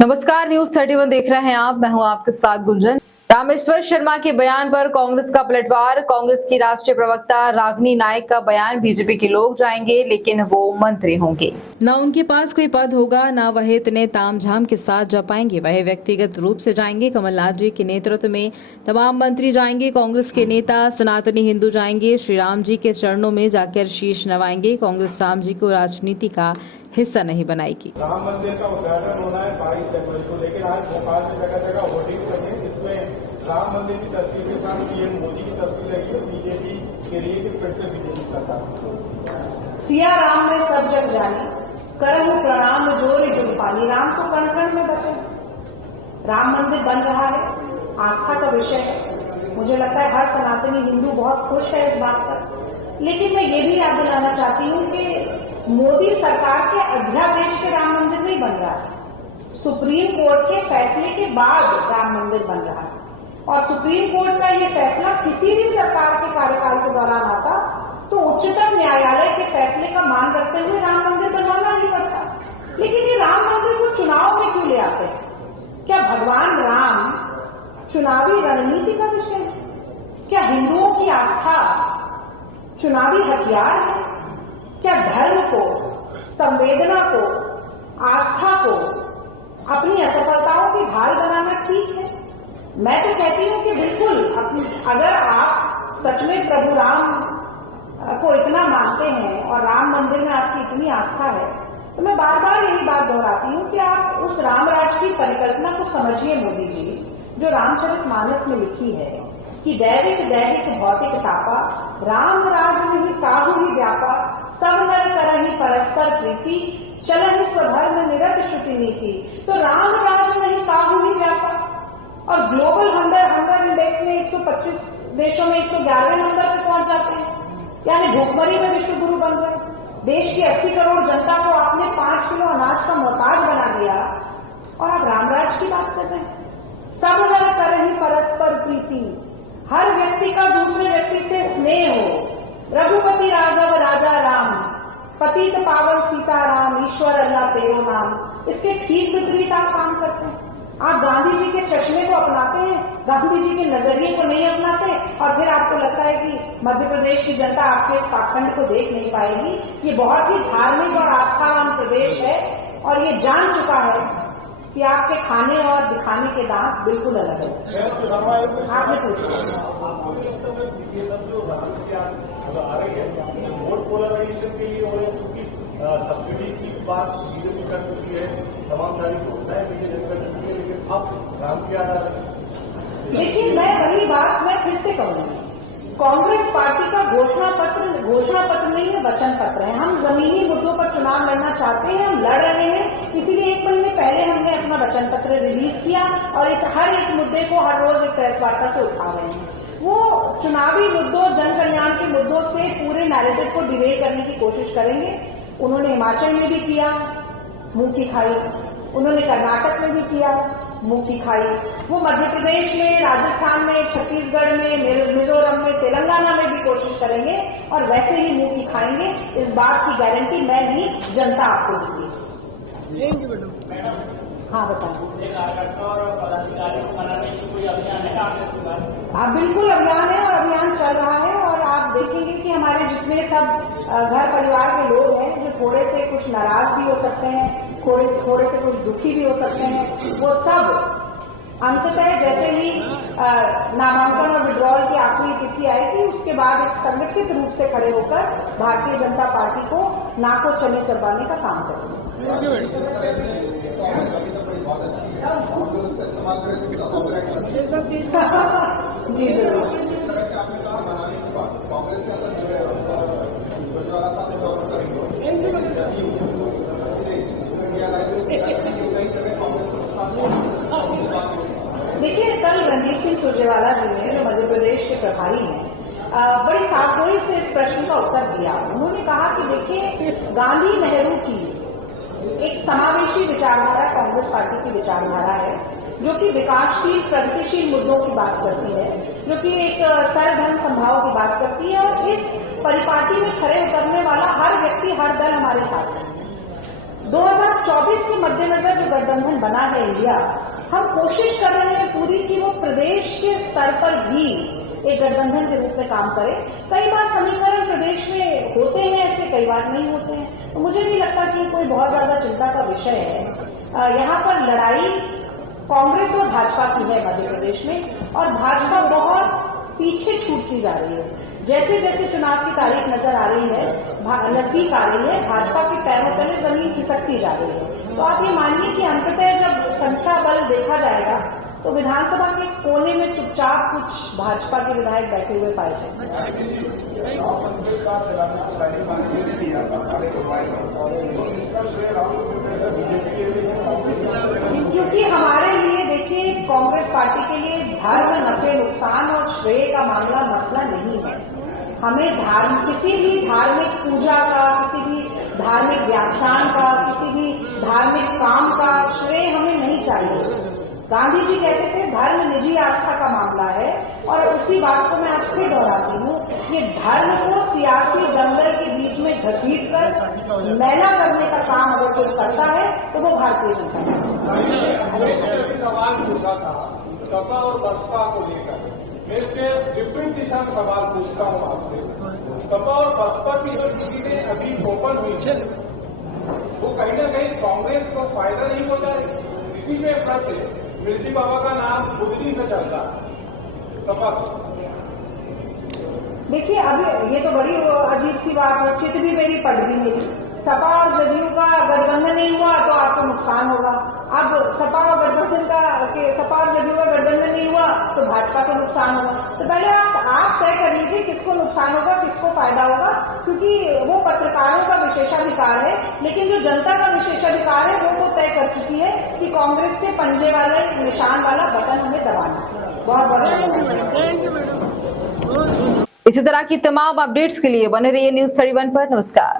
नमस्कार, न्यूज 31 देख रहे हैं आप। मैं हूं आपके साथ गुंजन। रामेश्वर शर्मा के बयान पर कांग्रेस का पलटवार। कांग्रेस की राष्ट्रीय प्रवक्ता रागिनी नायक का बयान, बीजेपी के लोग जाएंगे लेकिन वो मंत्री होंगे। न उनके पास कोई पद होगा, न वह इतने तामझाम के साथ जा पाएंगे। वह व्यक्तिगत रूप से जाएंगे। कमलनाथ जी के नेतृत्व में तमाम मंत्री जाएंगे। कांग्रेस के नेता सनातनी हिंदू जाएंगे। श्री राम जी के चरणों में जाकर शीश नवाएंगे। कांग्रेस राम जी को राजनीति का हिस्सा नहीं बनाएगी। राम मंदिर का उद्घाटन होना है 22 जनवरी को, लेकिन आज भोपाल में जगह जगह होर्डिंग लगे जिसमें राम मंदिर की तस्वीर के साथ पीएम मोदी की तस्वीर लगी है। बीजेपी के लिए कि फिर से बीजेपी सरकार। सिया राम में सब जग जानी, करहु प्रणाम जोर जुल पानी। राम तो कण कण में बसे। राम मंदिर बन रहा है, आस्था का विषय है। मुझे लगता है हर सनातनी हिंदू बहुत खुश है इस बात पर। लेकिन मैं ये भी याद दिलाना चाहती हूँ कि मोदी सरकार के अध्यादेश के राम मंदिर नहीं बन रहा है। सुप्रीम कोर्ट के फैसले के बाद राम मंदिर बन रहा है, और सुप्रीम कोर्ट का ये फैसला किसी भी सरकार के कार्यकाल के दौरान आता तो उच्चतम न्यायालय के फैसले का मान रखते हुए राम मंदिर बनवाना ही पड़ता। लेकिन ये राम मंदिर को चुनाव में क्यों ले आते हैं? क्या भगवान राम चुनावी रणनीति का विषय है? क्या हिंदुओं की आस्था चुनावी हथियार है? क्या धर्म को, संवेदना को, आस्था को अपनी असफलताओं की ढाल बनाना ठीक है? मैं तो कहती हूं कि बिल्कुल, अगर आप सच में प्रभु राम को इतना मानते हैं और राम मंदिर में आपकी इतनी आस्था है, तो मैं बार बार यही बात दोहराती हूं कि आप उस रामराज की परिकल्पना को समझिए मोदी जी, जो रामचरितमानस में लिखी है कि दैविक दैहिक भौतिक तापा, राम राज नहीं काहू ही व्यापा, सब नर करहि परस्पर प्रीति, चलहि स्वधर्म निरत श्रुति नीति। तो राम राज नहीं काहू ही व्यापा, और ग्लोबल हंगर इंडेक्स में 125 देशों में 111वें नंबर पर पहुंच जाते हैं, यानी भूखमरी में विश्व गुरु बन रहे। देश की 80 करोड़ जनता को आपने 5 किलो अनाज का मोहताज बना दिया, और आप रामराज की बात कर रहे हैं। सब नर करहि परस्पर प्रीति, हर व्यक्ति का दूसरे व्यक्ति से स्नेह हो। रघुपति राघव राजा राम, पतित पावन सीता राम, ईश्वर अल्लाह तेरो नाम। इसके ठीक विपरीत आप काम करते हैं। आप गांधी जी के चश्मे को अपनाते हैं, गांधी जी के नजरिए को नहीं अपनाते, और फिर आपको लगता है कि मध्य प्रदेश की जनता आपके इस पाखंड को देख नहीं पाएगी। ये बहुत ही धार्मिक और आस्थावान प्रदेश है, और ये जान चुका है कि आपके खाने और दिखाने के दांत बिल्कुल अलग है। आपने पूछा वोट पोलराइजेशन के लिए हो रहे, क्योंकि सब्सिडी की बात बीजेपी कर चुकी है, तमाम सारी घोषणाएं बीजेपी कर चुकी है, लेकिन अब राम की याद आ रही है। लेकिन मैं वही बात मैं फिर से कहूंगी, कांग्रेस पार्टी का घोषणा पत्र नहीं है, वचन पत्र है। हम जमीनी मुद्दों पर चुनाव लड़ना चाहते हैं, हम लड़ रहे हैं। इसीलिए 1 महीने पहले हमने अपना वचन पत्र रिलीज किया, और हर एक मुद्दे को हर रोज एक प्रेस वार्ता से उठा रहे हैं। वो चुनावी मुद्दों, जन कल्याण के मुद्दों से पूरे नैरेटिव को डिले करने की कोशिश करेंगे। उन्होंने हिमाचल में भी किया, मुंह की खाई। उन्होंने कर्नाटक में भी किया, मुंह की खाई। वो मध्य प्रदेश में, राजस्थान में, छत्तीसगढ़ में, मिजोरम में, तेलंगाना में भी कोशिश करेंगे, और वैसे ही मुंह की खाएंगे। इस बात की गारंटी मैं नहीं, जनता आपको देगी। हाँ बताइए। हाँ बिल्कुल अभियान है, और अभियान चल रहा है, और आप देखेंगे कि हमारे जितने सब घर परिवार के लोग हैं, जो थोड़े से कुछ नाराज भी हो सकते हैं, थोड़े से कुछ दुखी भी हो सकते हैं, वो सब अंततः जैसे ही नामांकन और विड्रॉल की आखिरी तिथि आएगी, उसके बाद एक संगठित रूप से खड़े होकर भारतीय जनता पार्टी को नाको चने चबाने का काम करेंगे। जी जरूर। देखिए, कल रणदीप सिंह सुरजेवाला जी ने, जो मध्य प्रदेश के प्रभारी हैं, बड़ी सावधानी से इस प्रश्न का उत्तर दिया। उन्होंने कहा कि देखिए, गांधी नेहरू की एक समावेशी विचारधारा कांग्रेस पार्टी की विचारधारा है, जो कि विकासशील प्रगतिशील मुद्दों की बात करती है, जो कि एक सर्वधर्म संभाव की बात करती है, और इस परिपाटी में खरे उतरने वाला हर व्यक्ति, हर दल हमारे साथ है। 2014 2024 के मद्देनजर जो गठबंधन बना है इंडिया, हम कोशिश कर रहे हैं पूरी कि वो प्रदेश के स्तर पर भी एक गठबंधन के रूप में काम करे। कई बार समीकरण प्रदेश में होते हैं ऐसे, कई बार नहीं होते हैं, तो मुझे नहीं लगता कि कोई बहुत ज्यादा चिंता का विषय है। यहाँ पर लड़ाई कांग्रेस और भाजपा की है मध्य प्रदेश में, और भाजपा बहुत पीछे छूटती जा रही है। जैसे जैसे चुनाव की तारीख नजर आ रही है, नजदीक आ रही है, भाजपा के पैरों तले जमीन खिसकती जा रही है। तो आप ये मानिए कि अंततः जब संख्या बल देखा जाएगा तो विधानसभा के कोने में चुपचाप कुछ भाजपा के विधायक बैठे हुए पाए जाएंगे। क्योंकि हमारे लिए देखिए, कांग्रेस पार्टी के लिए धर्म, नफे, नुकसान और श्रेय का मामला मसला नहीं है। हमें किसी भी धार्मिक पूजा का, किसी भी धार्मिक व्याख्यान का, किसी भी धार्मिक काम का श्रेय हमें नहीं चाहिए। गांधी जी कहते थे धर्म निजी आस्था का मामला है, और उसी बात को मैं आज फिर दोहराती हूँ, ये धर्म को सियासी दंगल के बीच में घसीट कर मैला करने का काम अगर कोई करता है तो वो भारतीय जनता पार्टी। अभी सवाल पूछा था सपा और बसपा को लेकर, मैं इसके विपरीत दिशा में सवाल पूछता हूँ आपसे। सपा और बसपा की जो टिकटें अभी ओपन हुई है, वो कहीं ना कहीं कांग्रेस को फायदा नहीं पहुंचा रही। इसी में प्लस है, मिर्ची बाबा का नाम बुधनी से चलता सपा। देखिए, अभी ये तो बड़ी अजीब सी बात है, चित भी मेरी पट भी मेरी। सपा और जदयू का गठबंधन नहीं हुआ तो आपको नुकसान होगा। अब सपा और गठबंधन का सपा और जदयू का गठबंधन नहीं हुआ तो भाजपा को नुकसान होगा। तो पहले आप तय कर लीजिए किसको नुकसान होगा, किसको फायदा होगा, क्योंकि वो पत्रकारों का विशेषाधिकार है, लेकिन जो जनता का विशेषाधिकार है वो तय कर चुकी है कि कांग्रेस के पंजे वाले निशान वाला बटन हमें दबाना है। बहुत बहुत इसी तरह की तमाम अपडेट्स के लिए बने रहिए न्यूज़ 31 पर। नमस्कार।